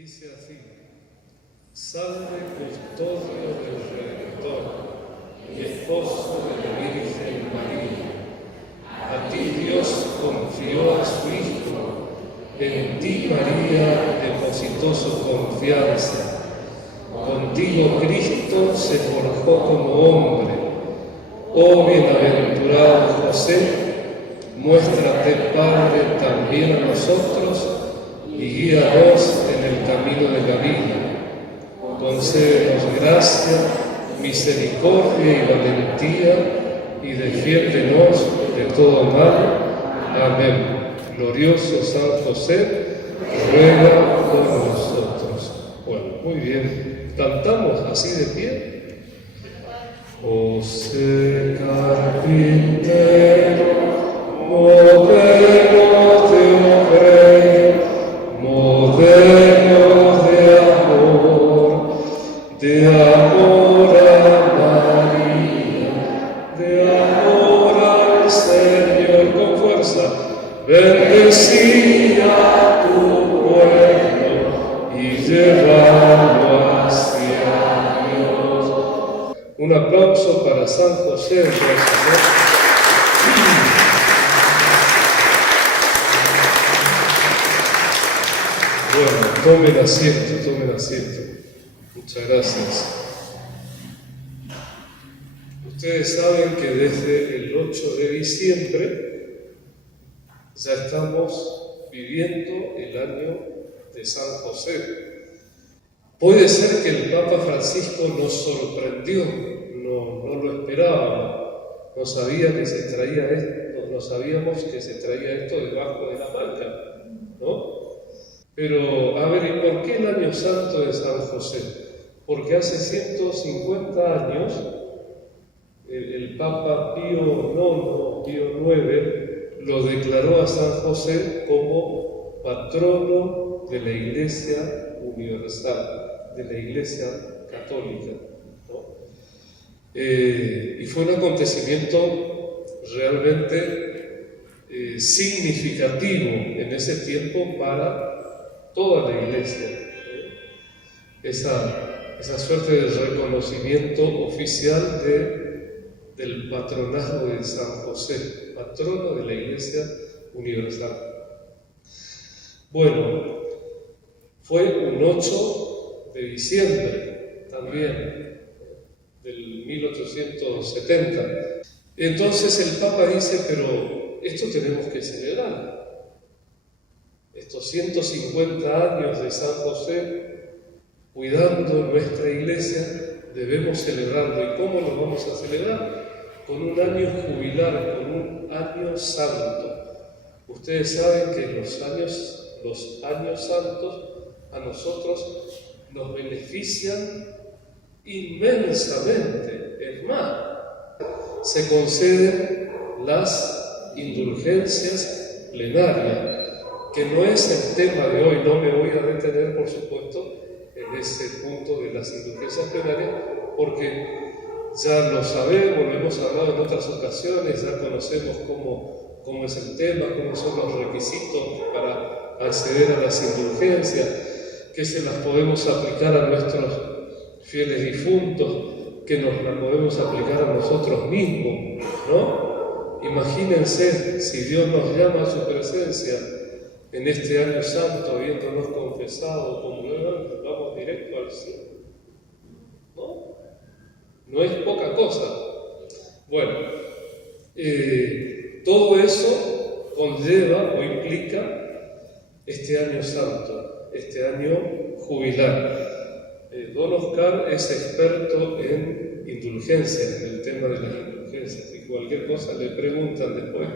Dice así: Salve custodio del Redentor y esposo de la Virgen María. A ti Dios confió a su Hijo, en ti María depositó su confianza. Contigo Cristo se forjó como hombre. Oh bienaventurado José, muéstrate Padre también a nosotros y guíanos en el camino de la vida. Concédenos gracia, misericordia y valentía y defiéndenos de todo mal. Amén. Glorioso San José, ruega por nosotros. Bueno, muy bien. ¿Cantamos así de pie? José carpintero, modelo de obreiro, modelo de amor a María, de amor al Señor, con fuerza, bendecía a tu pueblo y llevarlo hacia Dios. Un aplauso para San José, Bueno, tomen asiento, tomen asiento. Muchas gracias. Ustedes saben que desde el 8 de diciembre ya estamos viviendo el año de San José. Puede ser que el Papa Francisco nos sorprendió, no lo esperábamos, no sabía que se traía esto, no sabíamos que se traía esto debajo de la manga, ¿no? Pero, a ver, ¿y por qué el año santo de San José? Porque hace 150 años el Papa Pío IX lo declaró a San José como patrono de la Iglesia universal, de la Iglesia católica, ¿no? Y fue un acontecimiento realmente significativo en ese tiempo para toda la Iglesia. Esa suerte de reconocimiento oficial del patronazgo de San José, patrono de la Iglesia universal. Bueno, fue un 8 de diciembre también, del 1870. Entonces el Papa dice, pero esto tenemos que celebrar. Estos 150 años de San José, cuidando nuestra Iglesia, debemos celebrarlo. ¿Y cómo lo vamos a celebrar? Con un año jubilar, con un año santo. Ustedes saben que los años santos a nosotros nos benefician inmensamente. Es más, se conceden las indulgencias plenarias, que no es el tema de hoy. No me voy a detener, por supuesto, en ese punto de las indulgencias plenarias, porque ya lo sabemos, lo hemos hablado en otras ocasiones, ya conocemos cómo es el tema, cómo son los requisitos para acceder a las indulgencias, que se las podemos aplicar a nuestros fieles difuntos, que nos las podemos aplicar a nosotros mismos, ¿no? Imagínense si Dios nos llama a su presencia en este año santo, habiéndonos confesado como nuevos, vamos directo al cielo, ¿no? No es poca cosa. Bueno, todo eso conlleva o implica este año santo, este año jubilar. Don Oscar es experto en indulgencias, en el tema de las indulgencias, y cualquier cosa le preguntan después,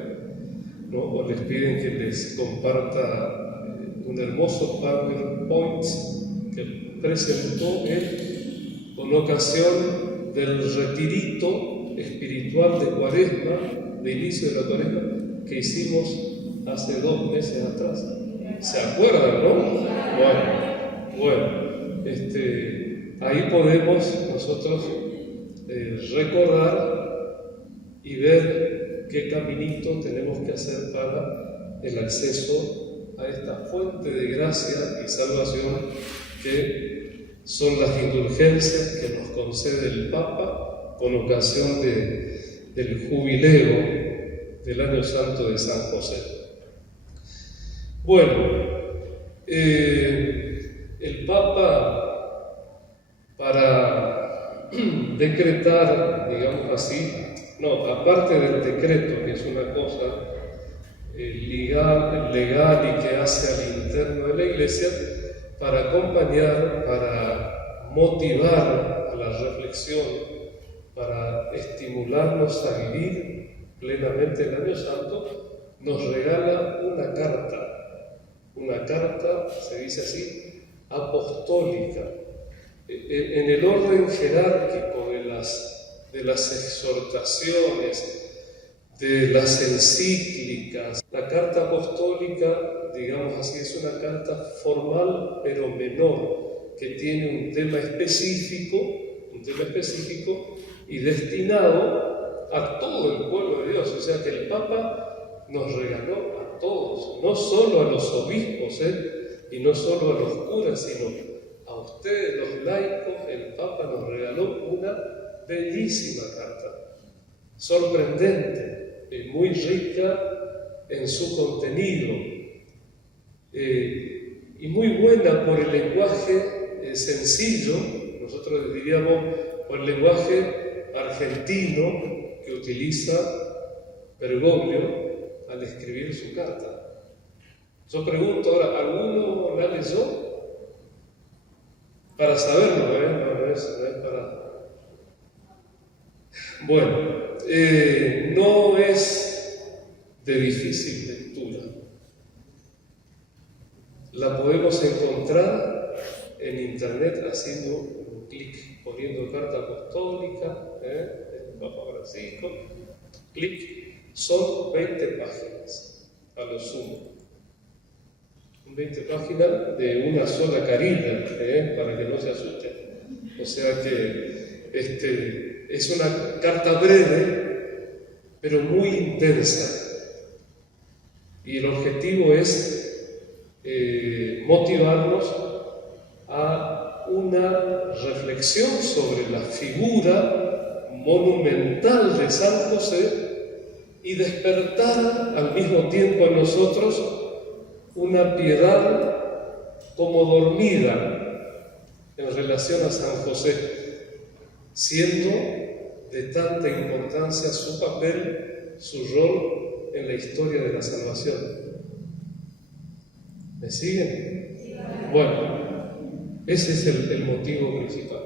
¿no? O les piden que les comparta un hermoso PowerPoint que presentó él con ocasión del retirito espiritual de Cuaresma, de inicio de la Cuaresma, que hicimos hace 2 meses atrás. ¿Se acuerdan, no? Bueno, ahí podemos nosotros recordar y ver qué caminito tenemos que hacer para el acceso a esta fuente de gracia y salvación que son las indulgencias que nos concede el Papa con ocasión del jubileo del Año Santo de San José. Bueno, el Papa, para decretar, digamos así, aparte del decreto, que es una cosa legal y que hace al interno de la Iglesia, para acompañar, para motivar a la reflexión, para estimularnos a vivir plenamente el Año Santo, nos regala una carta, se dice así, apostólica, en el orden jerárquico de las exhortaciones, de las encíclicas. La carta apostólica, digamos así, es una carta formal pero menor, que tiene un tema específico y destinado a todo el pueblo de Dios. O sea que el Papa nos regaló a todos, no solo a los obispos, y no solo a los curas, sino a ustedes, los laicos. El Papa nos regaló una bellísima carta, sorprendente, muy rica en su contenido, y muy buena por el lenguaje sencillo, nosotros diríamos por el lenguaje argentino que utiliza Bergoglio al escribir su carta. Yo pregunto ahora, ¿alguno la leyó? Para saberlo, no es para... Bueno, no es de difícil lectura. La podemos encontrar en internet haciendo un clic, poniendo carta apostólica, el Papa Francisco, clic, son 20 páginas, a lo sumo. 20 páginas de una sola carilla, para que no se asusten. O sea que es una carta breve, pero muy intensa. Y el objetivo es motivarnos a una reflexión sobre la figura monumental de San José y despertar al mismo tiempo en nosotros una piedad como dormida en relación a San José, siendo de tanta importancia su papel, su rol en la historia de la salvación. ¿Me siguen? Bueno, ese es el motivo principal.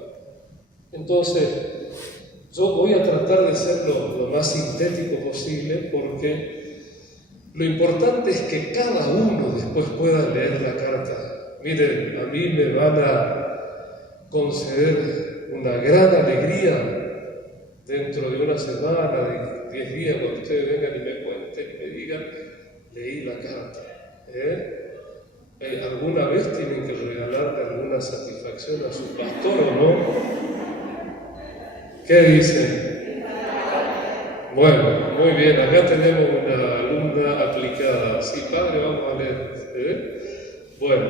Entonces, yo voy a tratar de ser lo más sintético posible, porque lo importante es que cada uno después pueda leer la carta. Miren, a mí me van a conceder una gran alegría dentro de una semana, de 10 días, cuando ustedes vengan y me cuenten y me digan, leí la carta. ¿Alguna vez tienen que regalarle alguna satisfacción a su pastor o no? ¿Qué dicen? Bueno, muy bien, acá tenemos una alumna aplicada. Sí, padre, vamos a leer. Bueno,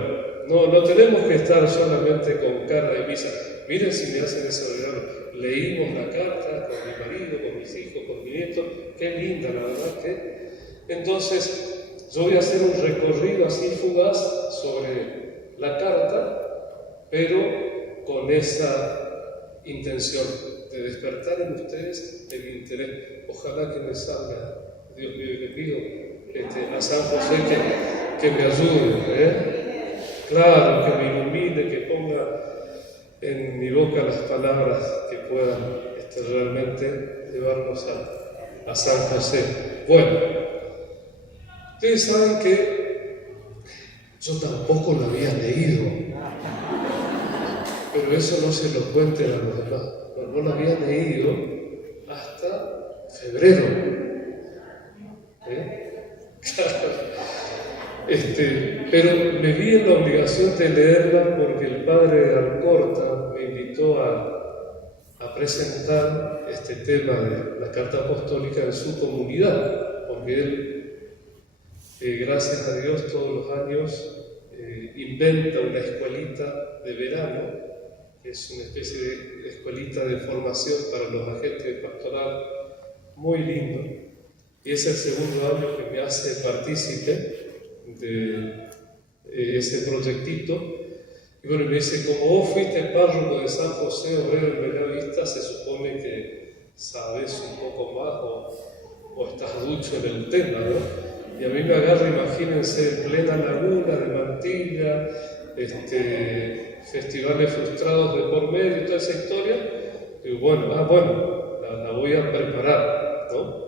no tenemos que estar solamente con cara de misa. Miren si me hacen ese regalo. Leímos la carta con mi marido, con mis hijos, con mi nieto. Qué linda, la verdad que. Entonces, yo voy a hacer un recorrido así fugaz sobre la carta, pero con esa intención de despertar en ustedes el interés. Ojalá que me salga, Dios mío, y le pido a San José que me ayude, claro, que me ilumine, que ponga en mi boca las palabras que puedan realmente llevarnos a San José. Bueno, ustedes saben que yo tampoco lo había leído, pero eso no se lo cuenten a los demás. No lo había leído hasta febrero. Pero me vi en la obligación de leerla porque el padre Alcorta me invitó a presentar este tema de la carta apostólica en su comunidad, porque él que gracias a Dios todos los años inventa una escuelita de verano, que es una especie de escuelita de formación para los agentes pastoral, muy lindo. Y es el segundo año que me hace partícipe de ese proyectito. Y bueno, me dice, como vos fuiste párroco de San José Obrero en Bellavista, se supone que sabes un poco más o estás ducho en el tema, ¿no? Y a mí me agarra, imagínense, en plena laguna de Mantilla, festivales frustrados de por medio, toda esa historia. Y bueno, la voy a preparar, ¿no?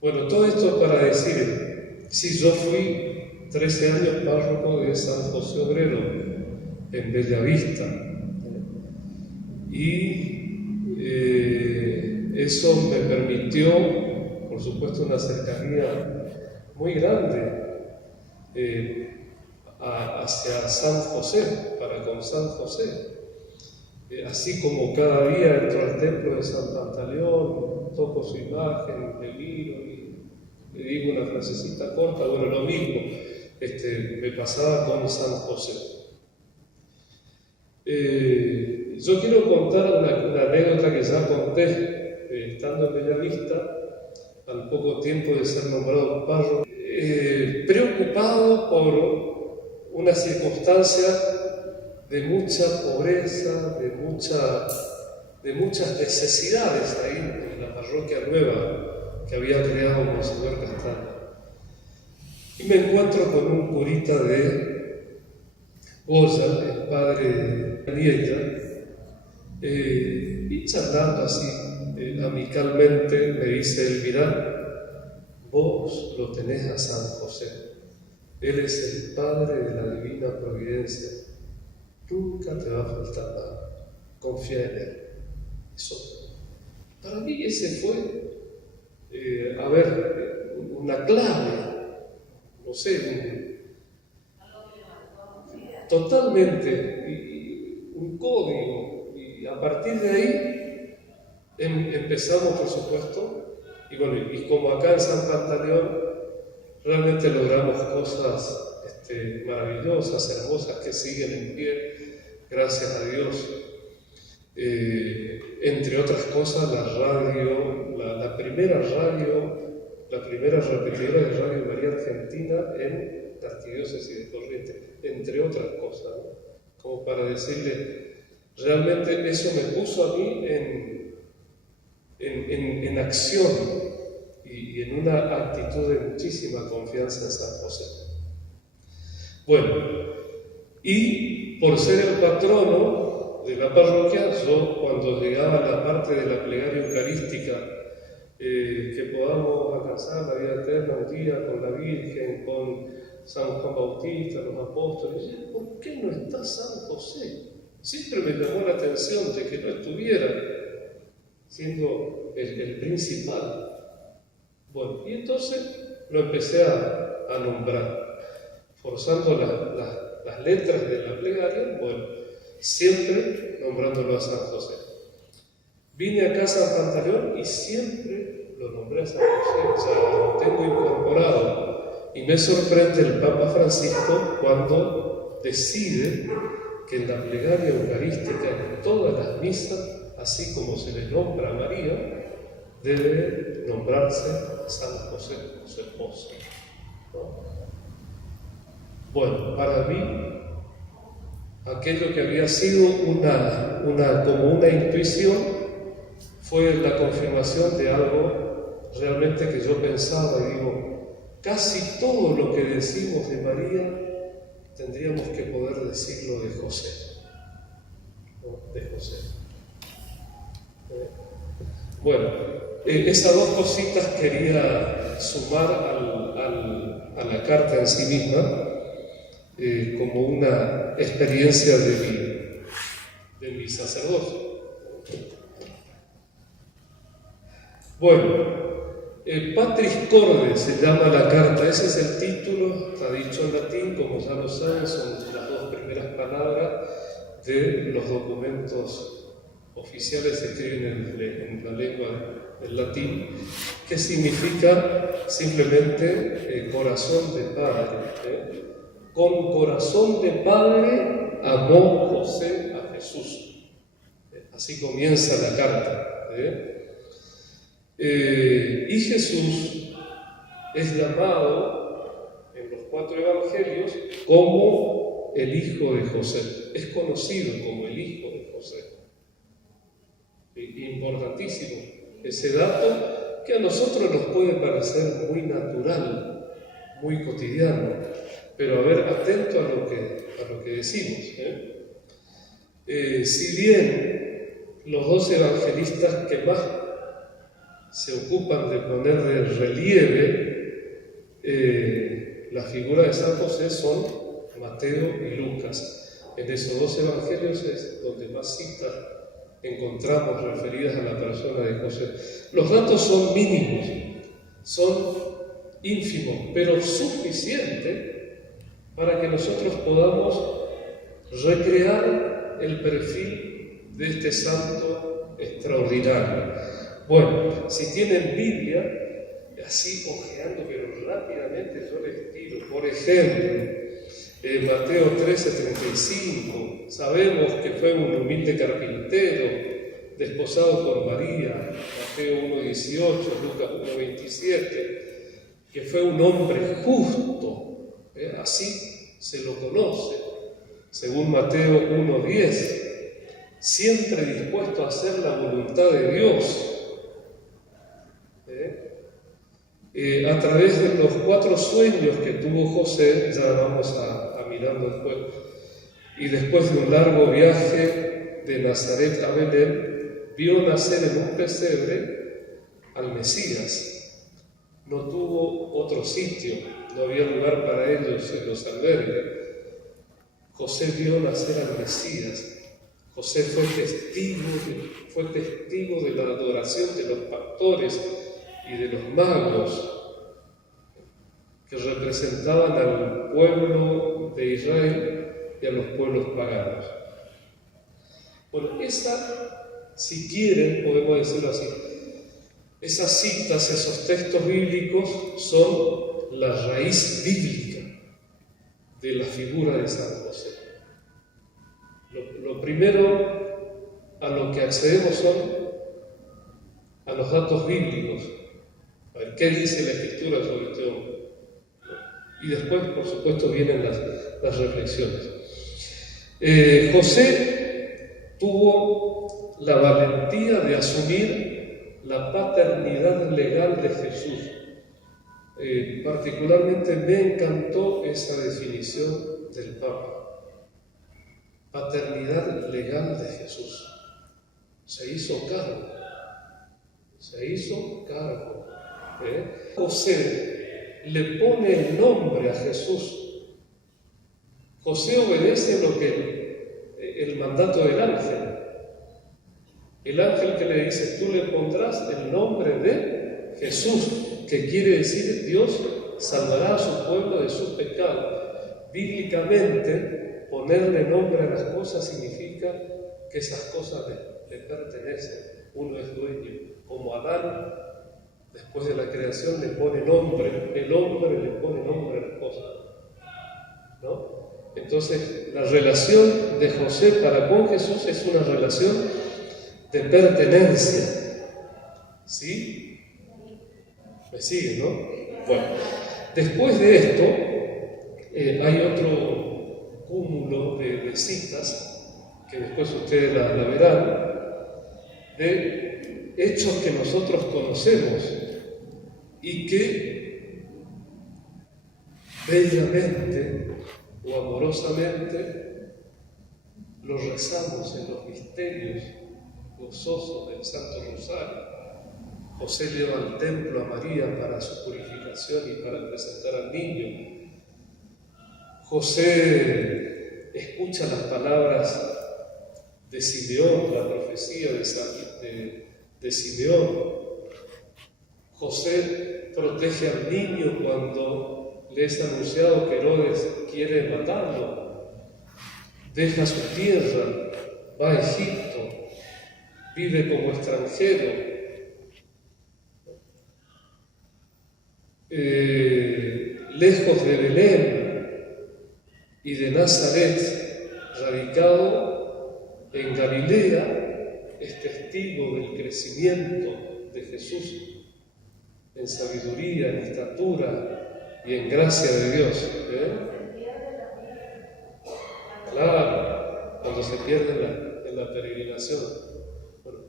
Bueno, todo esto para decir, sí, yo fui 13 años párroco de San José Obrero en Bellavista. Y eso me permitió, por supuesto, una cercanía muy grande hacia San José, para con San José. Así como cada día entro al templo de San Pantaleón, toco su imagen, le miro y le digo una frasecita corta, bueno, lo mismo me pasaba con San José. Yo quiero contar una anécdota que ya conté estando en Bellavista, al poco tiempo de ser nombrado párroco, preocupado por una circunstancia de mucha pobreza, de muchas necesidades ahí en la parroquia nueva que había creado Monseñor Castaño. Y me encuentro con un curita de Goya, el padre de Nieta, y charlando así amicalmente me dice él, mirá, vos lo tenés a San José, él es el Padre de la Divina Providencia, nunca te va a faltar nada, confía en él. Eso, para mí ese fue, una clave, no sé, totalmente, un código, y a partir de ahí empezamos, por supuesto, y bueno, y como acá en San Pantaleón realmente logramos cosas maravillosas, hermosas, que siguen en pie, gracias a Dios. Entre otras cosas, la radio, la primera repetidora de Radio María Argentina en la Arquidiócesis de Corrientes, entre otras cosas, ¿no? Como para decirle, realmente eso me puso a mí en acción y en una actitud de muchísima confianza en San José. Bueno, y por ser el patrono de la parroquia, yo cuando llegaba a la parte de la plegaria eucarística, que podamos alcanzar la vida eterna un día con la Virgen, con San Juan Bautista, los apóstoles, ¿por qué no está San José? Siempre me llamó la atención de que no estuviera, siendo el principal. Bueno, y entonces lo empecé a nombrar, forzando las letras de la plegaria, bueno, siempre nombrándolo a San José. Vine acá a San Pantaleón y siempre lo nombré a San José, ya lo tengo incorporado. Y me sorprende el Papa Francisco cuando decide que en la plegaria eucarística, en todas las misas, así como se le nombra a María, debe nombrarse San José, su esposo, ¿no? Bueno, para mí, aquello que había sido como una intuición fue la confirmación de algo realmente que yo pensaba y digo, casi todo lo que decimos de María tendríamos que poder decirlo de José, ¿no? De José. Bueno, esas dos cositas quería sumar a la carta en sí misma, como una experiencia de mi sacerdocio. Bueno, Patris Corde se llama la carta, ese es el título, está dicho en latín, como ya lo saben, son las dos primeras palabras de los documentos oficiales que escriben en la lengua en latín, que significa simplemente corazón de padre. Con corazón de padre amó José a Jesús. Así comienza la carta. Y Jesús es llamado en los 4 evangelios como el hijo de José. Es conocido como el hijo de José. Importantísimo ese dato, que a nosotros nos puede parecer muy natural, muy cotidiano, pero a ver, atento a lo que decimos. Si bien los 2 evangelistas que más se ocupan de poner de relieve la figura de San José son Mateo y Lucas. En esos 2 evangelios es donde más citas encontramos referidas a la persona de José. Los datos son mínimos, son ínfimos, pero suficientes para que nosotros podamos recrear el perfil de este santo extraordinario. Bueno, si tienen Biblia, así ojeando, pero rápidamente yo les tiro. Por ejemplo, Mateo 13:35, sabemos que fue un humilde carpintero, desposado con María. Mateo 1:18, Lucas 1:27, que fue un hombre justo, así se lo conoce, según Mateo 1:10, siempre dispuesto a hacer la voluntad de Dios. A través de los 4 sueños que tuvo José, ya vamos a mirarlo después, y después de un largo viaje de Nazaret a Belén, vio nacer en un pesebre al Mesías. No tuvo otro sitio, no había lugar para ellos en los albergues. José vio nacer al Mesías. José fue testigo de la adoración de los pastores y de los magos que representaban al pueblo de Israel y a los pueblos paganos. Bueno, esa, si quieren, podemos decirlo así, esas citas, esos textos bíblicos son la raíz bíblica de la figura de San José. Lo primero a lo que accedemos son a los datos bíblicos. A ver, ¿qué dice la Escritura sobre este hombre? Y después, por supuesto, vienen las reflexiones. José tuvo la valentía de asumir la paternidad legal de Jesús. Particularmente me encantó esa definición del Papa. Paternidad legal de Jesús. Se hizo cargo. José le pone el nombre a Jesús. José obedece el mandato del ángel. El ángel que le dice, tú le pondrás el nombre de Jesús, que quiere decir Dios salvará a su pueblo de sus pecados. Bíblicamente, ponerle nombre a las cosas significa que esas cosas le pertenecen. Uno es dueño. Como Adán, después de la creación, le pone nombre, el hombre le pone nombre a las cosas, ¿no? Entonces, la relación de José para con Jesús es una relación de pertenencia. ¿Sí? ¿Me sigue, no? Bueno, después de esto, hay otro cúmulo de citas, que después ustedes la verán, de hechos que nosotros conocemos y que bellamente o amorosamente los rezamos en los misterios gozosos del Santo Rosario. José lleva al templo a María para su purificación y para presentar al niño. José escucha las palabras de Simeón, la profecía de Simeón. José protege al niño cuando le es anunciado que Herodes quiere matarlo. Deja su tierra, va a Egipto, vive como extranjero lejos de Belén y de Nazaret, radicado en Galilea, es testigo del crecimiento de Jesús en sabiduría, en estatura y en gracia de Dios. Claro, cuando se pierde en la peregrinación. Bueno,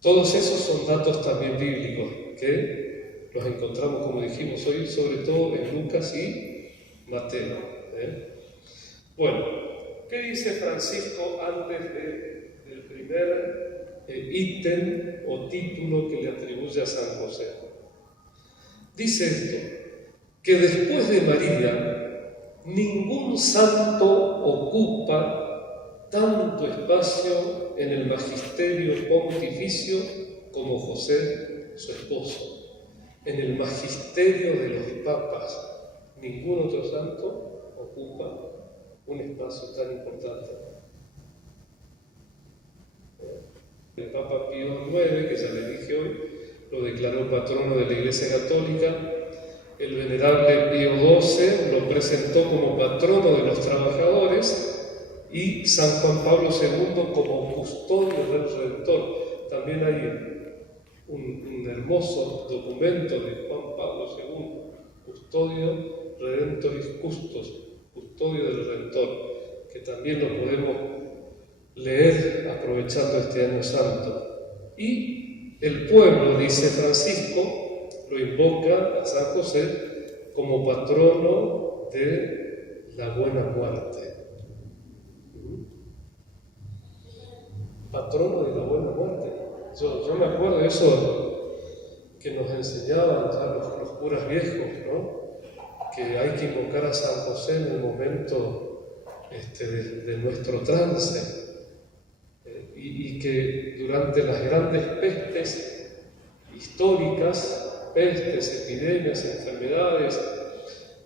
todos esos son datos también bíblicos que los encontramos, como dijimos hoy, sobre todo en Lucas y Mateo. Bueno, ¿qué dice Francisco antes del primer ítem o título que le atribuye a San José? Dice esto, que después de María, ningún santo ocupa tanto espacio en el magisterio pontificio como José, su esposo. En el magisterio de los papas, ningún otro santo ocupa un espacio tan importante. El Papa Pío IX, que ya le dije hoy, lo declaró patrono de la Iglesia Católica. El venerable Pío XII lo presentó como patrono de los trabajadores y San Juan Pablo II como custodio del Redentor. También hay un hermoso documento de Juan Pablo II, Custodio Redentoris Custos, custodio del Redentor, que también lo podemos leer aprovechando este año santo. Y el pueblo, dice Francisco, lo invoca a San José como patrono de la buena muerte. Patrono de la buena muerte. Yo me acuerdo de eso que nos enseñaban ya los curas viejos, ¿no? Que hay que invocar a San José en el momento de nuestro trance. Y que durante las grandes pestes históricas, pestes, epidemias, enfermedades,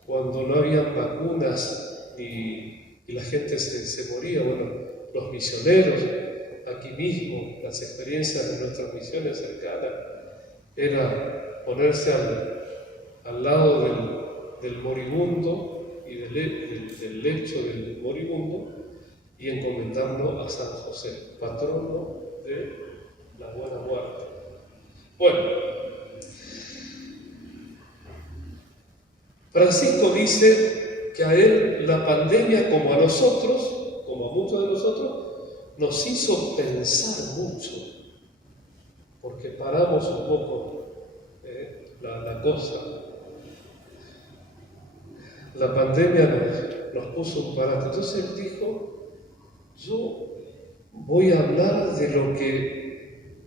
cuando no habían vacunas y la gente se moría, bueno, los misioneros, aquí mismo, las experiencias de nuestras misiones cercanas, era ponerse al lado del moribundo y del lecho del moribundo y encomendando a San José, patrono de la buena muerte. Bueno, Francisco dice que a él la pandemia, como a nosotros, como a muchos de nosotros, nos hizo pensar mucho, porque paramos un poco la cosa. La pandemia nos puso un parate. Entonces él dijo, yo voy a hablar de lo que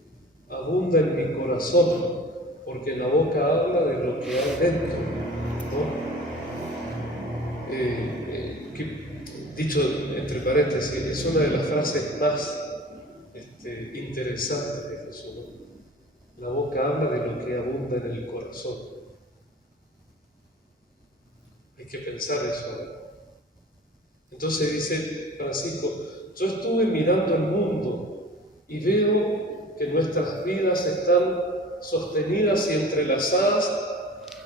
abunda en mi corazón, porque la boca habla de lo que hay dentro, ¿no? Dicho entre paréntesis, es una de las frases más interesantes de Jesús, ¿no? La boca habla de lo que abunda en el corazón. Hay que pensar eso, ¿no? Entonces dice Francisco, yo estuve mirando el mundo y veo que nuestras vidas están sostenidas y entrelazadas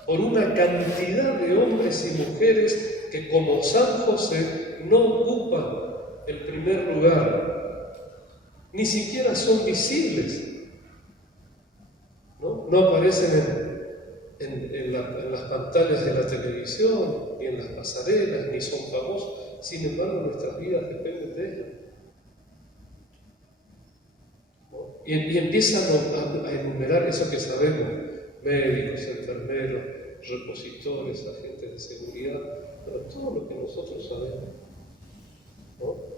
por una cantidad de hombres y mujeres que, como San José, no ocupan el primer lugar, ni siquiera son visibles, ¿no? No aparecen en las pantallas de la televisión, ni en las pasarelas, ni son famosos. Sin embargo, nuestras vidas dependen de ellos. ¿No? Y empiezan a enumerar eso que sabemos: médicos, enfermeros, repositores, agentes de seguridad, pero todo lo que nosotros sabemos, ¿no?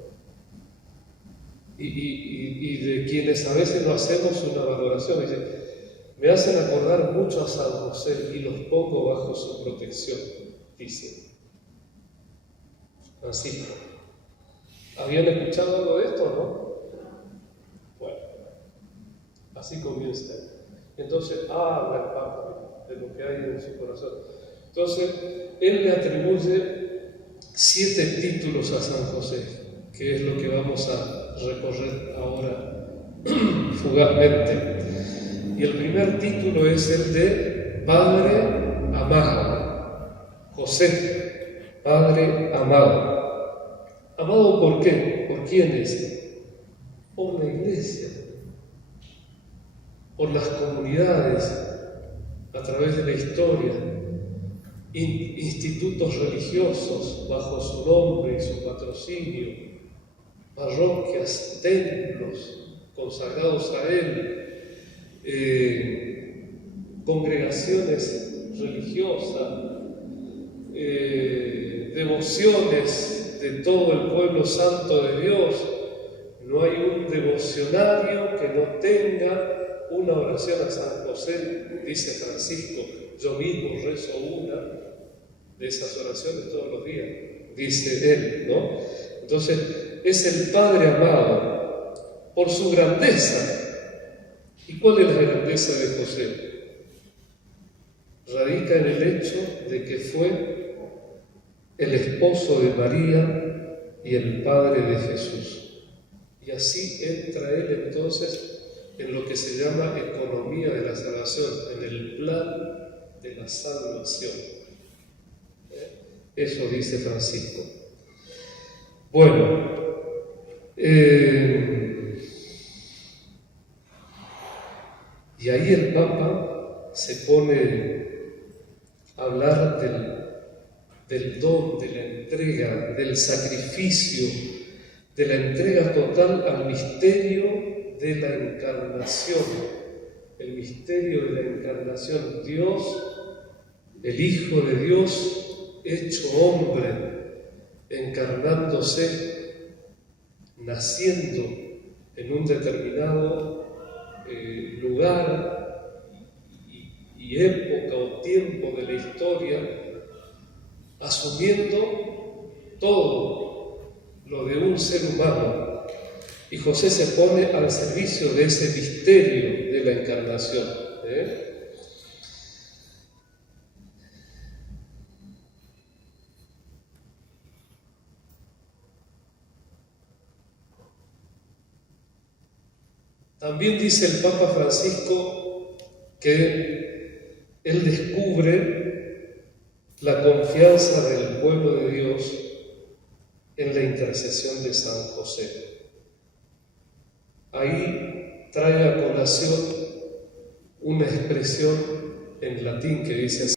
Y de quienes a veces no hacemos una valoración. Dice, me hacen acordar mucho a San José y los pongo bajo su protección, dice Francisco. ¿Habían escuchado algo de esto, no? Bueno, así comienza. Entonces habla el Papa de lo que hay en su corazón. Entonces, él le atribuye 7 títulos a San José, que es lo que vamos a recorrer ahora fugazmente. Y el primer título es el de Padre, amado. José, Padre amado. ¿Amado por qué? ¿Por quién es? Por la iglesia, por las comunidades, a través de la historia, institutos religiosos bajo su nombre y su patrocinio, parroquias, templos consagrados a él, congregaciones religiosas, devociones de todo el pueblo santo de Dios. No hay un devocionario que no tenga una oración a San José, dice Francisco. Yo mismo rezo una de esas oraciones todos los días, dice él, ¿no? Entonces, es el Padre amado por su grandeza. ¿Y cuál es la grandeza de José? Radica en el hecho de que fue el esposo de María y el padre de Jesús. Y así entra él entonces en lo que se llama economía de la salvación, en el plan de la salvación. Eso dice Francisco. Bueno, y ahí el Papa se pone a hablar del don, de la entrega, del sacrificio, de la entrega total al misterio de la encarnación. El misterio de la encarnación, Dios, el Hijo de Dios, hecho hombre, encarnándose, naciendo en un determinado lugar y época o tiempo de la historia, asumiendo todo lo de un ser humano. Y José se pone al servicio de ese misterio de la encarnación. También dice el Papa Francisco que él descubre la confianza del pueblo de Dios en la intercesión de San José. Ahí trae a colación una expresión en latín que dice así: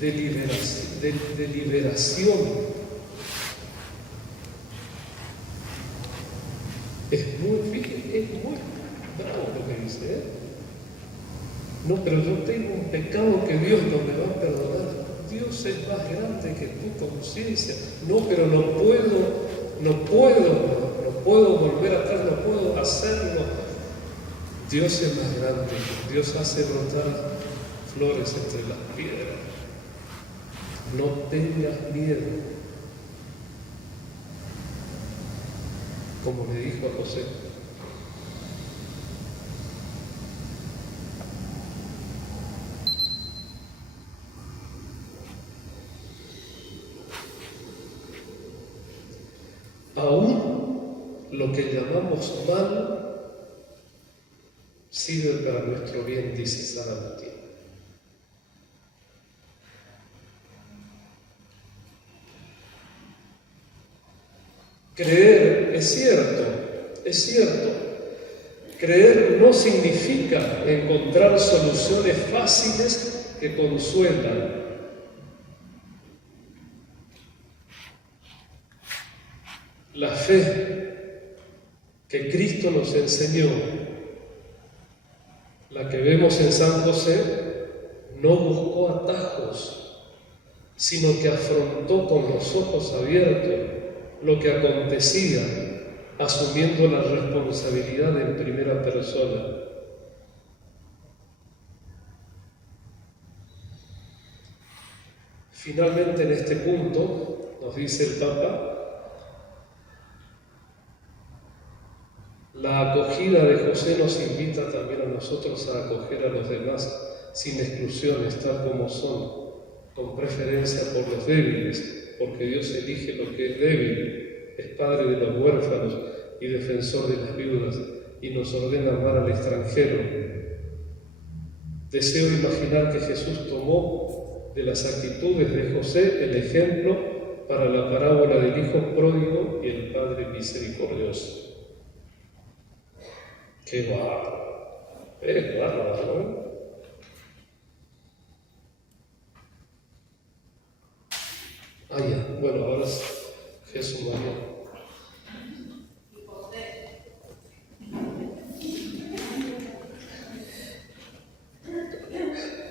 de liberación. Es muy bravo lo que dice, ¿eh? No, pero yo tengo un pecado que Dios no me va a perdonar. Dios es más grande que tu conciencia. No, pero no puedo volver atrás, no puedo hacerlo. Dios es más grande. Dios hace brotar flores entre las piedras. No tengas miedo, como le dijo a José. Aún lo que llamamos mal sirve para nuestro bien, dice San Agustín. Creer es cierto. Creer no significa encontrar soluciones fáciles que consuelan. La fe que Cristo nos enseñó, la que vemos en San José, no buscó atajos, sino que afrontó con los ojos abiertos lo que acontecía, asumiendo la responsabilidad en primera persona. Finalmente, en este punto, nos dice el Papa, la acogida de José nos invita también a nosotros a acoger a los demás sin exclusiones, tal como son, con preferencia por los débiles, porque Dios elige lo que es débil, es padre de los huérfanos y defensor de las viudas, y nos ordena amar al extranjero. Deseo imaginar que Jesús tomó de las actitudes de José el ejemplo para la parábola del hijo pródigo y el padre misericordioso. ¡Qué bárbaro! Es bárbaro, ¿no? Ah, ya. Bueno, ahora es Jesús María.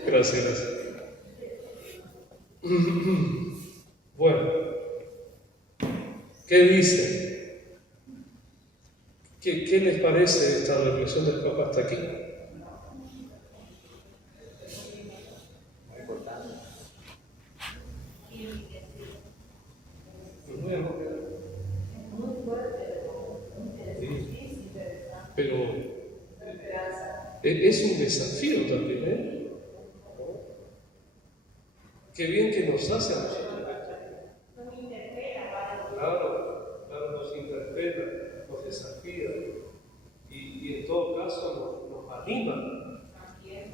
Gracias. Bueno, ¿qué dice? ¿Qué les parece esta reflexión del Papa hasta aquí? Pero es un desafío también, ¿eh? Qué bien que nos hace a nosotros esto. Claro, nos interpela, nos desafía y en todo caso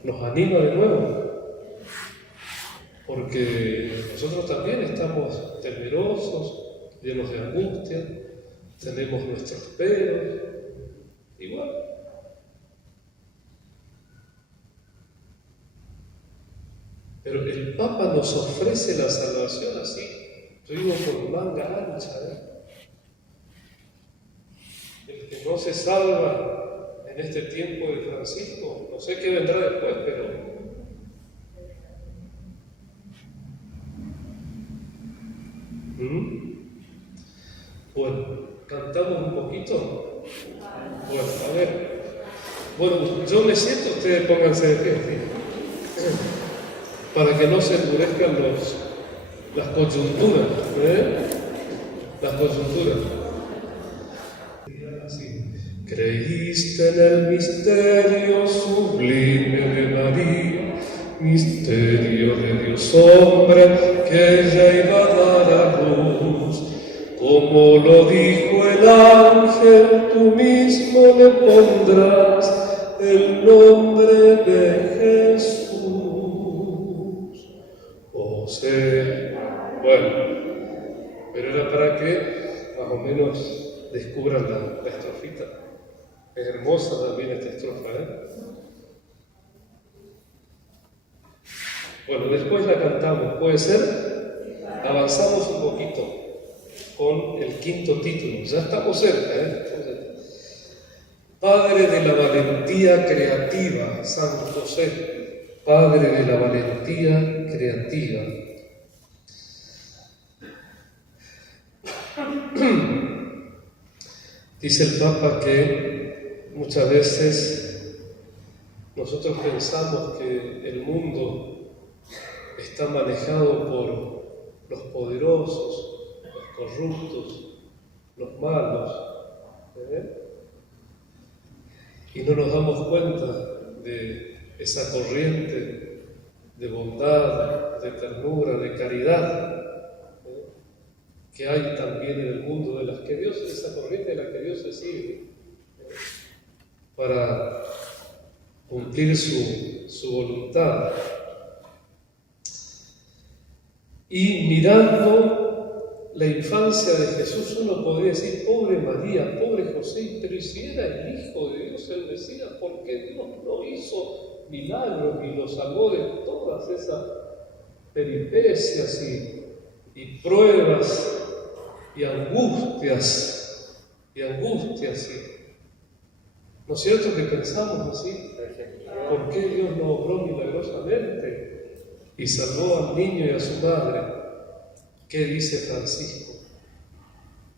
nos anima de nuevo, porque nosotros también estamos temerosos, llenos de angustia, tenemos nuestros peros, igual. Pero el Papa nos ofrece la salvación así, yo digo con manga ancha, El que no se salva en este tiempo de Francisco, no sé qué vendrá después, pero bueno, cantamos un poquito. Bueno, a ver. Bueno, yo me siento, ustedes pónganse de pie, para que no se endurezcan las coyunturas, Las coyunturas. Así. Creíste en el misterio sublime de María, misterio de Dios hombre que ella iba a dar a luz. Como lo dijo el ángel, tú mismo le pondrás el nombre de Jesús. Bueno, pero era para que más o menos descubran la estrofita. Es hermosa también esta estrofa, Bueno, después la cantamos, ¿puede ser? Avanzamos un poquito con el quinto título. Ya estamos cerca, Padre de la valentía creativa, San José, Padre de la valentía creativa. Dice el Papa que muchas veces nosotros pensamos que el mundo está manejado por los poderosos, los corruptos, los malos, y no nos damos cuenta de esa corriente de bondad, de ternura, de caridad que hay también en el mundo, de las que Dios, esa corriente de la que Dios se sirve para cumplir su voluntad. Y mirando la infancia de Jesús, uno podría decir, pobre María, pobre José, pero si era el Hijo de Dios, el Mesías, ¿por qué Dios no hizo milagros y lo salvó de todas esas peripecias y pruebas y angustias ¿No es cierto que pensamos así? ¿Por qué Dios no obró milagrosamente y salvó al niño y a su madre? ¿Qué dice Francisco?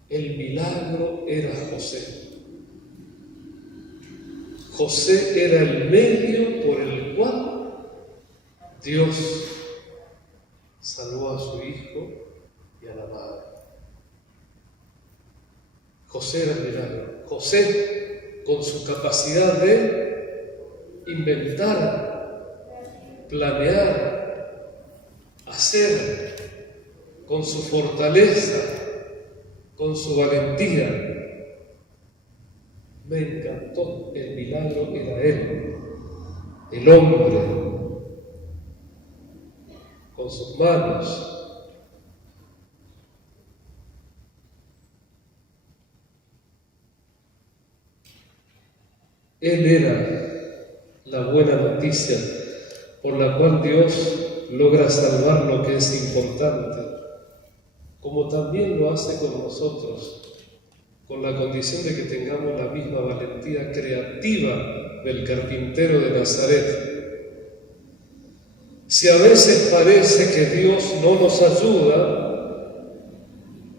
El milagro era José. José era el medio por el cual Dios salvó a su hijo y a la madre. José era el milagro. José, con su capacidad de inventar, planear, hacer, con su fortaleza, con su valentía. Me encantó, el milagro era él, el hombre, con sus manos. Él era la buena noticia por la cual Dios logra salvar lo que es importante, como también lo hace con nosotros, con la condición de que tengamos la misma valentía creativa del carpintero de Nazaret. Si a veces parece que Dios no nos ayuda,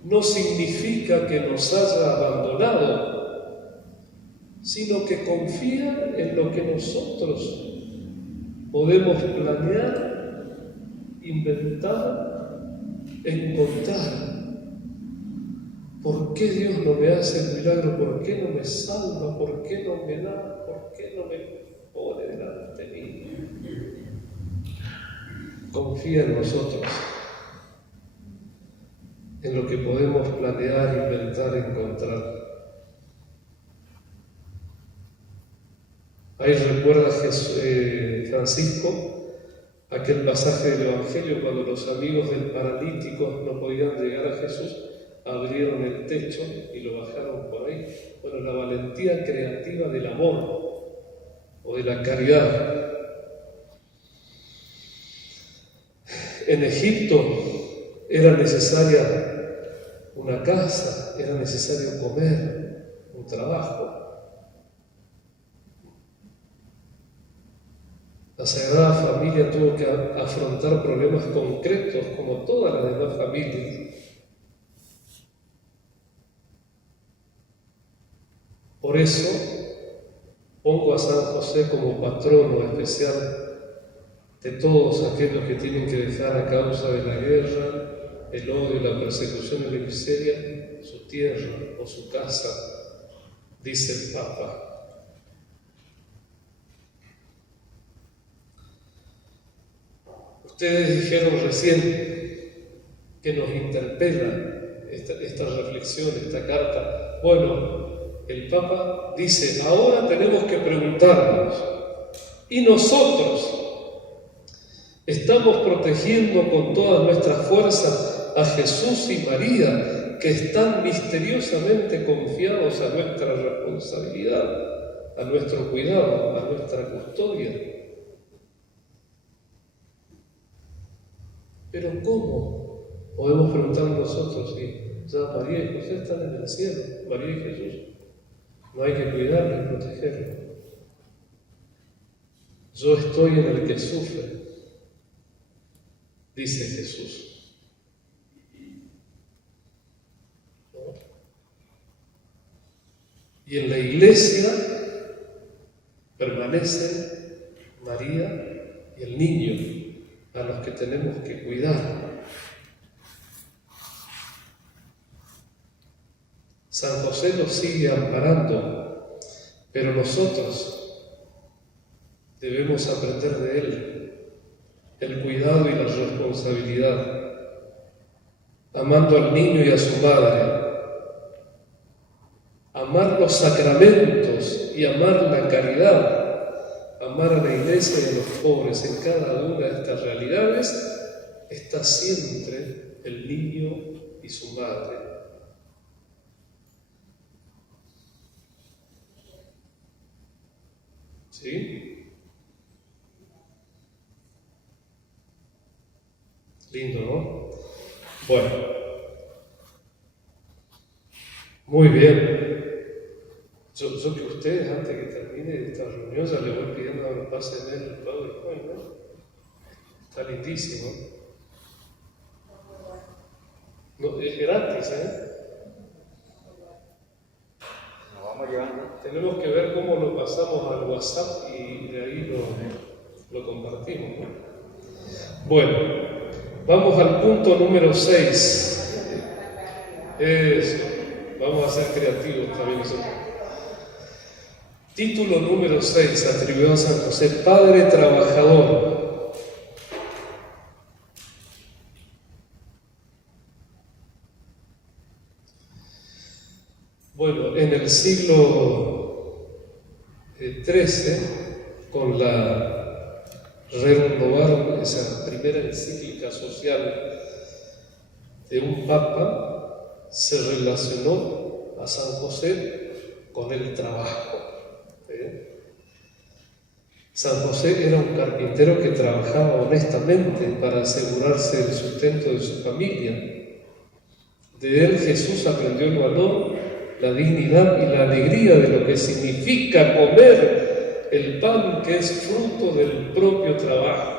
no significa que nos haya abandonado, sino que confía en lo que nosotros podemos planear, inventar, encontrar. ¿Por qué Dios no me hace el milagro? ¿Por qué no me salva? ¿Por qué no me da? ¿Por qué no me pone delante de mí? Confía en nosotros, en lo que podemos planear, inventar, encontrar. Ahí recuerda Francisco aquel pasaje del Evangelio cuando los amigos del paralítico no podían llegar a Jesús, abrieron el techo y lo bajaron por ahí. Bueno, la valentía creativa del amor o de la caridad. En Egipto era necesaria una casa, era necesario comer, un trabajo. La Sagrada Familia tuvo que afrontar problemas concretos como todas las demás familias. Por eso pongo a San José como patrono especial de todos aquellos que tienen que dejar a causa de la guerra, el odio, la persecución y la miseria su tierra o su casa, dice el Papa. Ustedes dijeron recién que nos interpela esta reflexión, esta carta. Bueno, el Papa dice, ahora tenemos que preguntarnos, ¿y nosotros estamos protegiendo con todas nuestras fuerzas a Jesús y María, que están misteriosamente confiados a nuestra responsabilidad, a nuestro cuidado, a nuestra custodia? Pero ¿cómo? Podemos preguntarnos nosotros si ya María y José están en el cielo, María y Jesús. No hay que cuidarlo y protegerlo. Yo estoy en el que sufre, dice Jesús. ¿No? Y en la iglesia permanecen María y el niño, a los que tenemos que cuidar. San José nos sigue amparando, pero nosotros debemos aprender de él el cuidado y la responsabilidad, amando al niño y a su madre, amar los sacramentos y amar la caridad, amar a la iglesia y a los pobres. En cada una de estas realidades está siempre el niño y su madre. ¿Sí? Lindo, ¿no? Bueno. Muy bien. Yo Yo que ustedes, antes que termine esta reunión, ya le voy pidiendo a los pasen el PowerPoint, ¿no? Está lindísimo. No, es gratis, Nos vamos llevando. Tenemos que ver cómo lo pasamos al WhatsApp y de ahí lo compartimos, ¿no? Bueno, vamos al punto número 6. Eso, vamos a ser creativos también nosotros. Título número 6, atribuido a San José, Padre Trabajador. Bueno, en el siglo XIII, con la Rerum Novarum, esa primera encíclica social de un papa, se relacionó a San José con el trabajo. San José era un carpintero que trabajaba honestamente para asegurarse el sustento de su familia. De él Jesús aprendió el valor, la dignidad y la alegría de lo que significa comer el pan que es fruto del propio trabajo.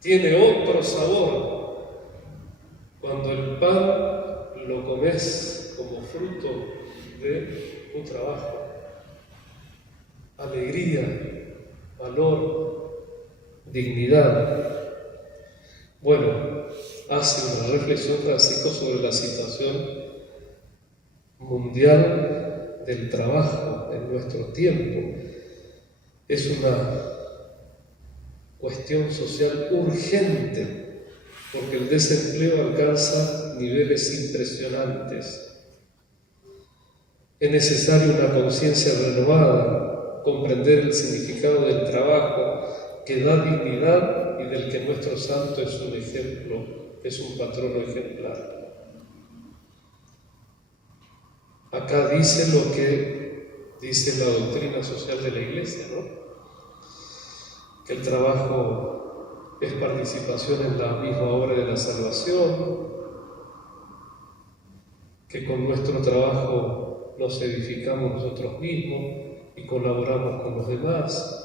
Tiene otro sabor cuando el pan lo comes como fruto de tu trabajo. Alegría, valor, dignidad. Bueno, hace una reflexión Francisco sobre la situación mundial del trabajo en nuestro tiempo. Es una cuestión social urgente porque el desempleo alcanza niveles impresionantes. Es necesaria una conciencia renovada, comprender el significado del trabajo que da dignidad y del que nuestro santo es un ejemplo, es un patrono ejemplar. Acá dice lo que dice la doctrina social de la Iglesia, ¿no? Que el trabajo es participación en la misma obra de la salvación, que con nuestro trabajo nos edificamos nosotros mismos y colaboramos con los demás.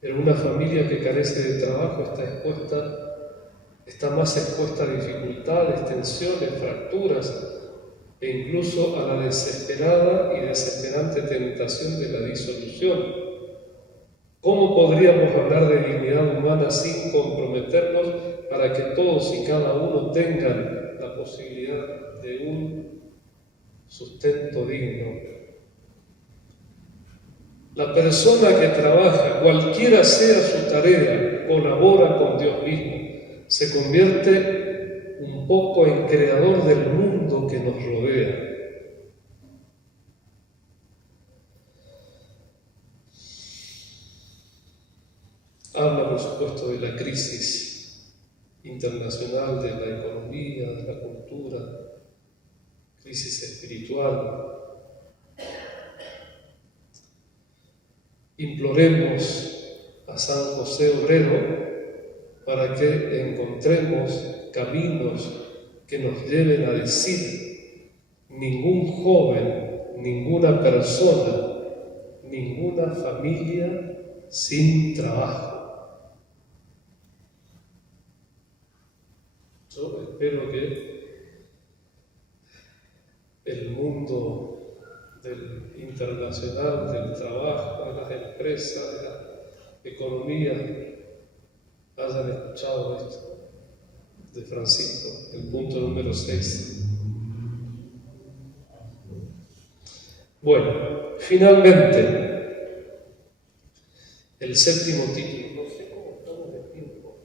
Pero una familia que carece de trabajo está más expuesta a dificultades, tensiones, fracturas e incluso a la desesperada y desesperante tentación de la disolución. ¿Cómo podríamos hablar de dignidad humana sin comprometernos para que todos y cada uno tengan la posibilidad de un sustento digno? La persona que trabaja, cualquiera sea su tarea, colabora con Dios mismo. Se convierte un poco en creador del mundo que nos rodea. Habla, por supuesto, de la crisis internacional, de la economía, de la cultura, crisis espiritual. Imploremos a San José Obrero para que encontremos caminos que nos lleven a decir: ningún joven, ninguna persona, ninguna familia sin trabajo. Yo espero que el mundo internacional del trabajo, de las empresas, de la economía, hayan escuchado esto de Francisco, el punto número 6. Bueno, finalmente, el séptimo título. No sé cómo estamos de tiempo.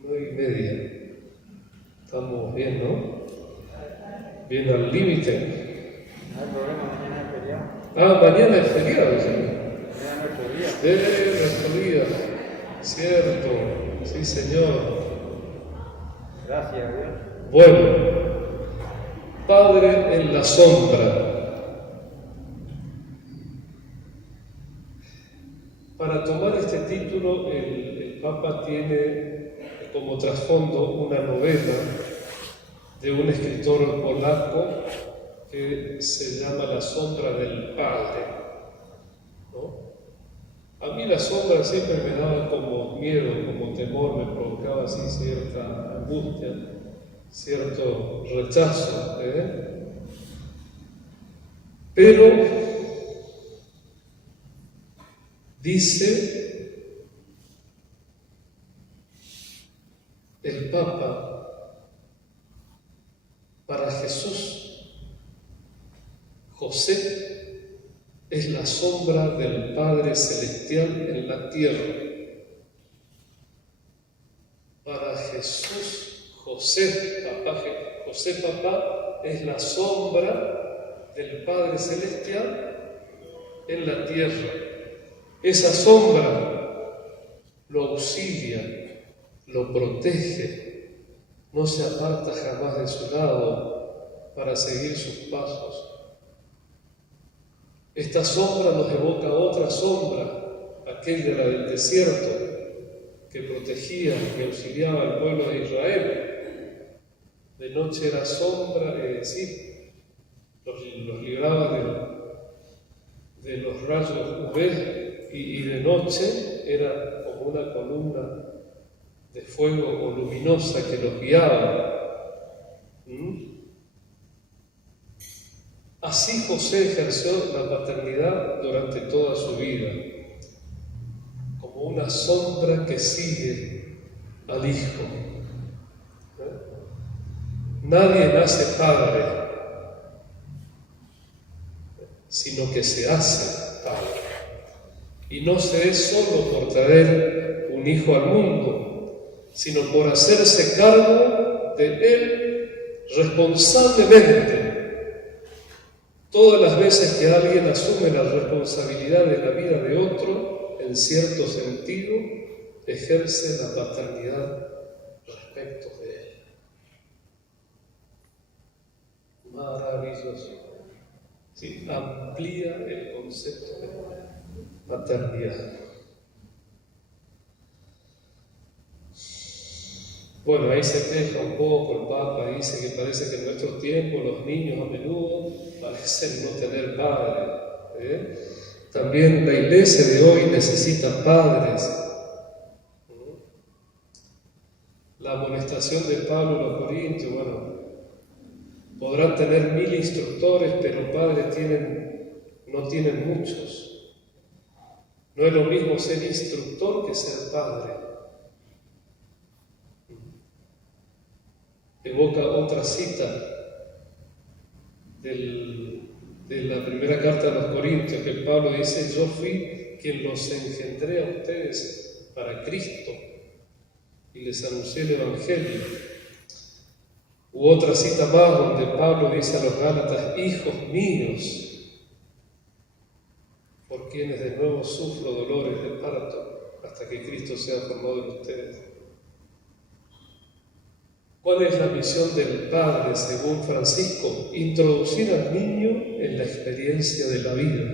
9:30. Estamos bien, ¿no? Bien al límite. No hay problema, mañana es feriado. Mañana es feriado, ¿sí? Mañana es feriado. Nuestro día. Cierto. Sí, Señor. Gracias a Dios. Bueno, Padre en la sombra. Para tomar este título, el Papa tiene como trasfondo una novela de un escritor polaco que se llama la sombra del Padre, ¿no? A mí la sombra siempre me daba como miedo, como temor, me provocaba así cierta angustia, cierto rechazo, Pero dice el Papa, para Jesús, José es la sombra del Padre Celestial en la tierra. Para Jesús, José papá, es la sombra del Padre Celestial en la tierra. Esa sombra lo auxilia, lo protege, no se aparta jamás de su lado para seguir sus pasos. Esta sombra nos evoca otra sombra, aquella del desierto, que protegía, que auxiliaba al pueblo de Israel. De noche era sombra, los libraba de los rayos UV, y de noche era como una columna de fuego o luminosa que los guiaba. Así José ejerció la paternidad durante toda su vida, como una sombra que sigue al Hijo. Nadie nace padre, sino que se hace padre. Y no se es solo por traer un hijo al mundo, sino por hacerse cargo de él responsablemente. Todas las veces que alguien asume la responsabilidad de la vida de otro, en cierto sentido, ejerce la paternidad respecto de él. Maravilloso. Sí, amplía el concepto de paternidad. Bueno, ahí se queja un poco el Papa, dice que parece que en nuestro tiempo los niños a menudo parecen no tener padre. También la iglesia de hoy necesita padres. La amonestación de Pablo a los Corintios, podrán tener 1000 instructores, pero padres no tienen muchos. No es lo mismo ser instructor que ser padre. Evoca otra cita de la primera carta a los Corintios, que Pablo dice: yo fui quien los engendré a ustedes para Cristo y les anuncié el Evangelio. U otra cita más donde Pablo dice a los Gálatas: hijos míos, por quienes de nuevo sufro dolores de parto hasta que Cristo sea formado en ustedes. ¿Cuál es la misión del Padre según Francisco? Introducir al niño en la experiencia de la vida,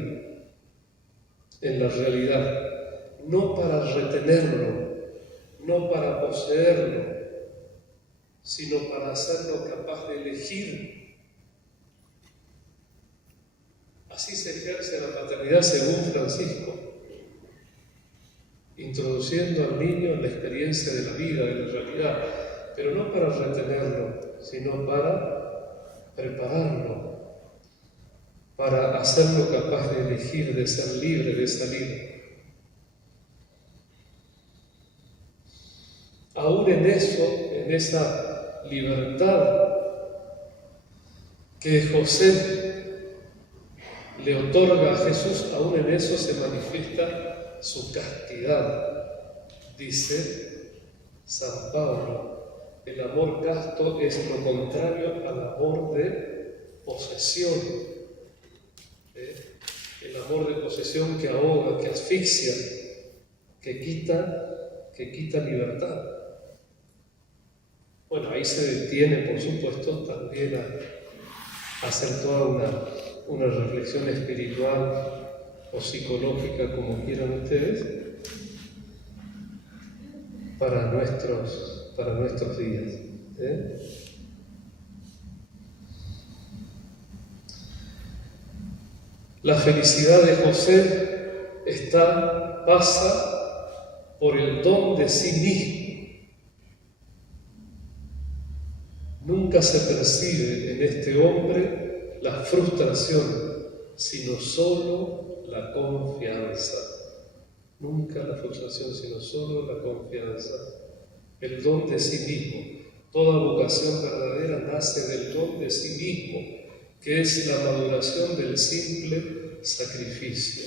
en la realidad, no para retenerlo, no para poseerlo, sino para hacerlo capaz de elegir. Así se ejerce la paternidad según Francisco, introduciendo al niño en la experiencia de la vida, de la realidad, pero no para retenerlo, sino para prepararlo, para hacerlo capaz de elegir, de ser libre, de salir. Aún en eso, en esa libertad que José le otorga a Jesús, aún en eso se manifiesta su castidad. Dice San Pablo: el amor casto es lo contrario al amor de posesión. El amor de posesión que ahoga, que asfixia, que quita libertad. Bueno, ahí se detiene, por supuesto, también a hacer toda una reflexión espiritual o psicológica, como quieran ustedes, para nuestros días. La felicidad de José pasa por el don de sí mismo. Nunca se percibe en este hombre la frustración, sino solo la confianza. Nunca la frustración, sino solo la confianza. El don de sí mismo. Toda vocación verdadera nace del don de sí mismo, que es la maduración del simple sacrificio.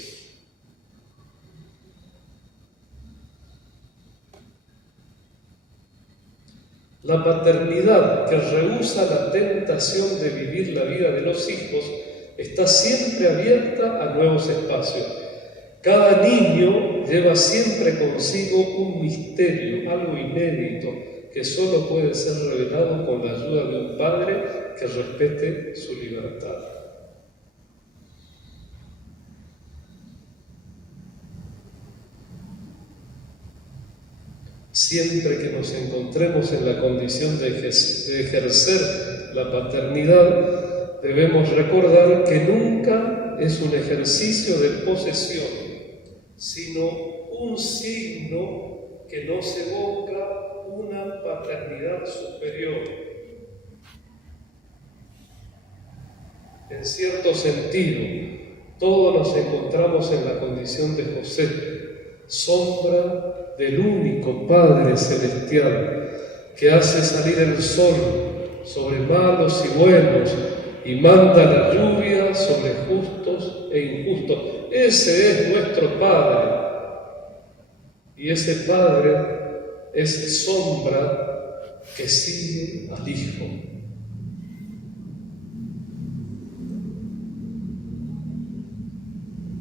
La paternidad que rehúsa la tentación de vivir la vida de los hijos está siempre abierta a nuevos espacios. Cada niño lleva siempre consigo un misterio, algo inédito, que solo puede ser revelado con la ayuda de un padre que respete su libertad. Siempre que nos encontremos en la condición de ejercer la paternidad, debemos recordar que nunca es un ejercicio de posesión, sino un signo que nos evoca una paternidad superior. En cierto sentido, todos nos encontramos en la condición de José, sombra del único Padre Celestial, que hace salir el sol sobre malos y buenos y manda la lluvia sobre justos e injustos. Ese es nuestro Padre. Y ese Padre es sombra que sigue al Hijo.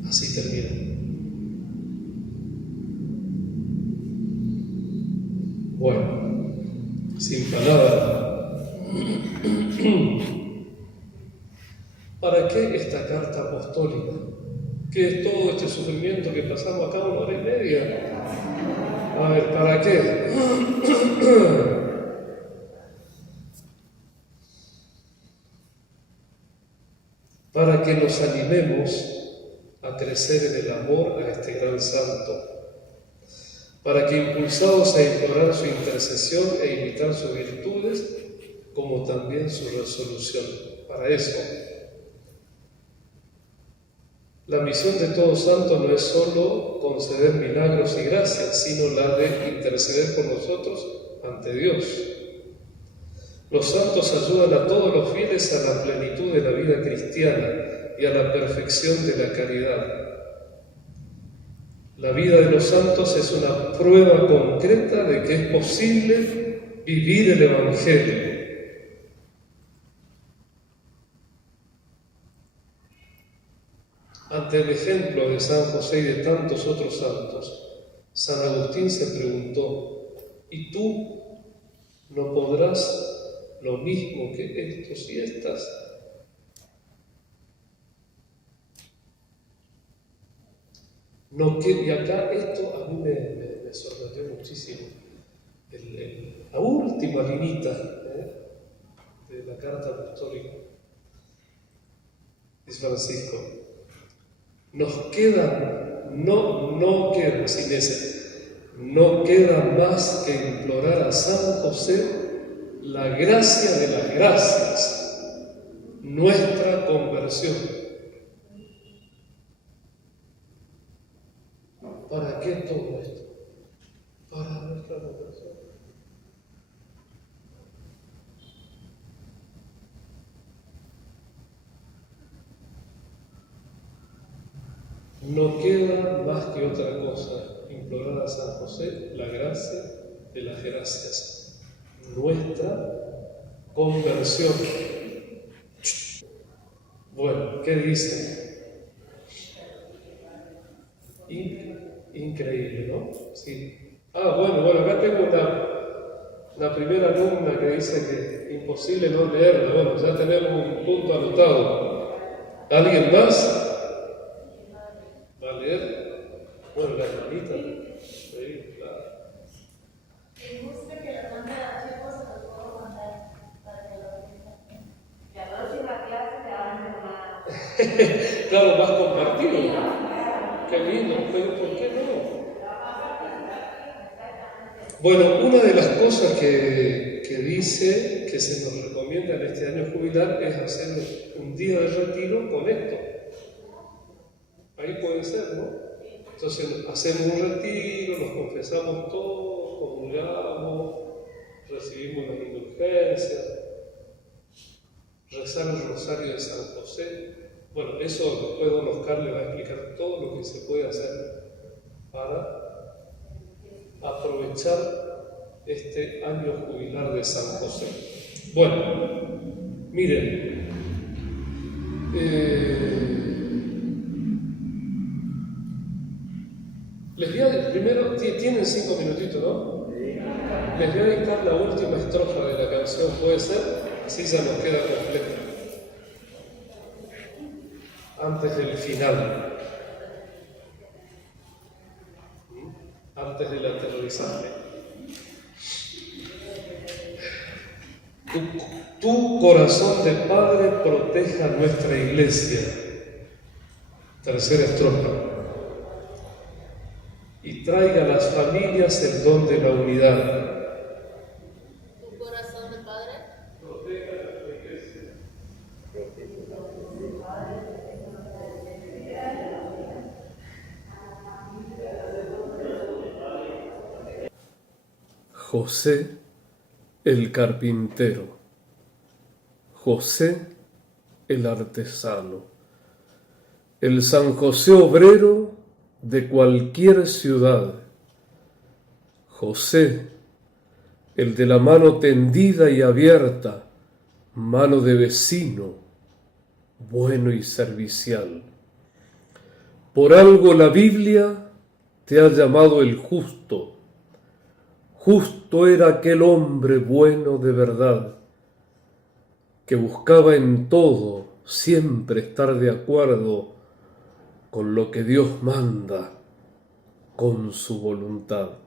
Así termina. Bueno, sin palabras. ¿Para qué esta carta apostólica? ¿Qué es todo este sufrimiento que pasamos acá 1 hora y media? A ver, ¿para qué? Para que nos animemos a crecer en el amor a este gran santo, para que impulsados a implorar su intercesión e imitar sus virtudes, como también su resolución. Para eso, la misión de todo santo no es solo conceder milagros y gracias, sino la de interceder por nosotros ante Dios. Los santos ayudan a todos los fieles a la plenitud de la vida cristiana y a la perfección de la caridad. La vida de los santos es una prueba concreta de que es posible vivir el Evangelio. Ante el ejemplo de San José y de tantos otros santos, San Agustín se preguntó: ¿y tú no podrás lo mismo que estos y estas? Y acá esto a mí me sorprendió muchísimo. La última linita de la carta apostólica es Francisco. Nos queda, no queda, sin ese, no queda más que implorar a San José la gracia de las gracias, nuestra conversión. ¿Para qué todo esto? Para nuestra conversión. No queda más que otra cosa, implorar a San José la gracia de las gracias, nuestra conversión. Bueno, ¿qué dice? Increíble, ¿no? Sí. Bueno, acá tengo una primera alumna que dice que es imposible no leerla. Bueno, ya tenemos un punto anotado. ¿Alguien más? ¿Va a leer? Bueno, la hermanita. Sí, claro. ¿Les gusta que la mande a chicos o los puedo mandar para que lo vean? La próxima clase se van a tomar. Claro, más lindo, pero ¿por qué no? Bueno, una de las cosas que dice que se nos recomienda en este año jubilar es hacer un día de retiro con esto. Ahí puede ser, ¿no? Entonces hacemos un retiro, nos confesamos todos, comulgamos, recibimos las indulgencias, rezar el rosario de San José. Bueno, eso después don Oscar le va a explicar todo lo que se puede hacer para aprovechar este año jubilar de San José. Bueno, miren, les voy a, primero, tienen 5 minutitos, ¿no? Les voy a dictar la última estrofa de la canción, ¿puede ser? Así ya nos queda completa. Antes del final. Antes del aterrizaje. Tu corazón de Padre proteja nuestra iglesia. Tercera estrofa. Y traiga a las familias el don de la unidad. Tu corazón de Padre Proteja nuestra iglesia. José el carpintero, José el artesano, el San José obrero de cualquier ciudad, José el de la mano tendida y abierta, mano de vecino, bueno y servicial. Por algo la Biblia te ha llamado el justo. Justo era aquel hombre bueno de verdad, que buscaba en todo siempre estar de acuerdo con lo que Dios manda, con su voluntad.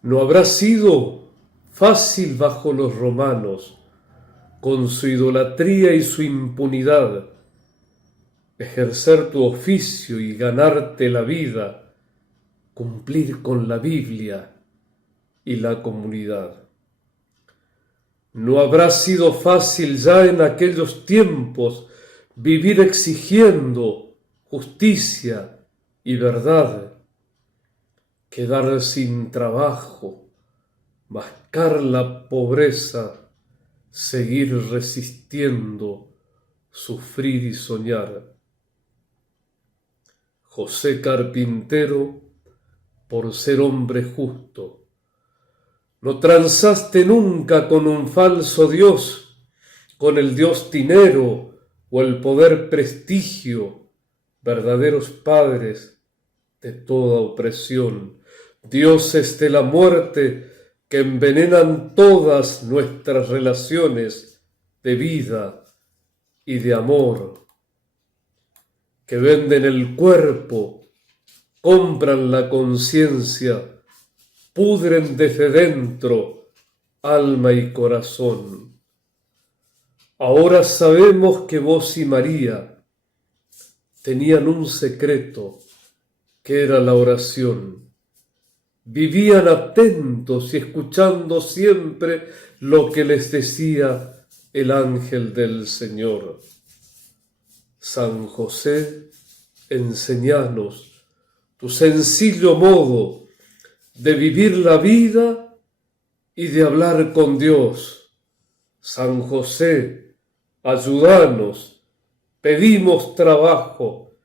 No habrá sido fácil bajo los romanos, con su idolatría y su impunidad, ejercer tu oficio y ganarte la vida, cumplir con la Biblia y la comunidad. No habrá sido fácil ya en aquellos tiempos vivir exigiendo justicia y verdad, quedar sin trabajo, mascar la pobreza, seguir resistiendo, sufrir y soñar. José carpintero, por ser hombre justo, no transaste nunca con un falso Dios, con el Dios dinero o el poder prestigio, verdaderos padres de toda opresión, dioses de la muerte que envenenan todas nuestras relaciones de vida y de amor, que venden el cuerpo, compran la conciencia, pudren desde dentro alma y corazón. Ahora sabemos que vos y María tenían un secreto, que era la oración. Vivían atentos y escuchando siempre lo que les decía el ángel del Señor. San José, enseñanos tu sencillo modo de vivir la vida y de hablar con Dios. San José, ayúdanos, pedimos trabajo,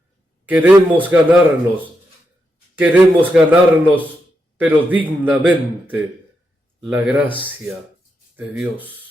queremos ganarnos, pero dignamente la gracia de Dios.